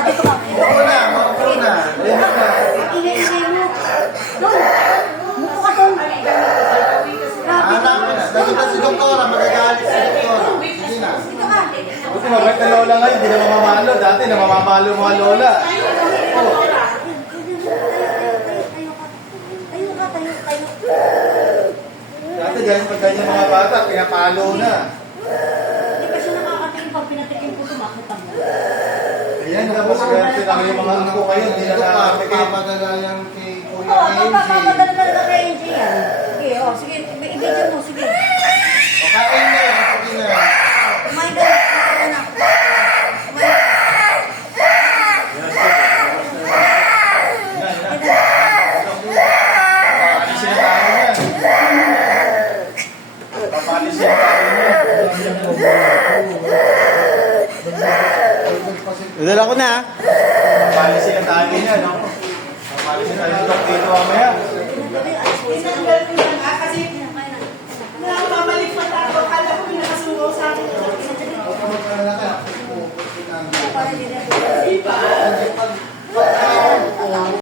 dito ka. Maupo na, maupo na. Limot na. Ingay-ingay mo. Doon. Mupo ka doon. Anak mo na. Dito na si Doktora, magagalit si Doktora. Sige na. Dito ka. Buti mabait na lola ngayon, hindi na mamamalo. Dati na mamamalo mga lola. Tayo ka, tayo. Dati ganyan pag ganyan mga bata, pinapalo na. Hindi pa siya nakakatingin pag pinatikin ko tumakot mo. Ayan, tapos swerte lang yung mga anak ko kayo, hindi na nakakapikit. Papadala yan kay Kuya Oo, Kenji. papapadala ka kay NG yan. Sige, oh, sige. I-video mo, sige. O kain na yan, sige na. Kumain ka na. Kumain ka. Papalisin na tayo yan. Papalisin na tayo yan. Dala ko na. Papalisin na tayo yan. Papalisin na tayo dito mamaya. Alis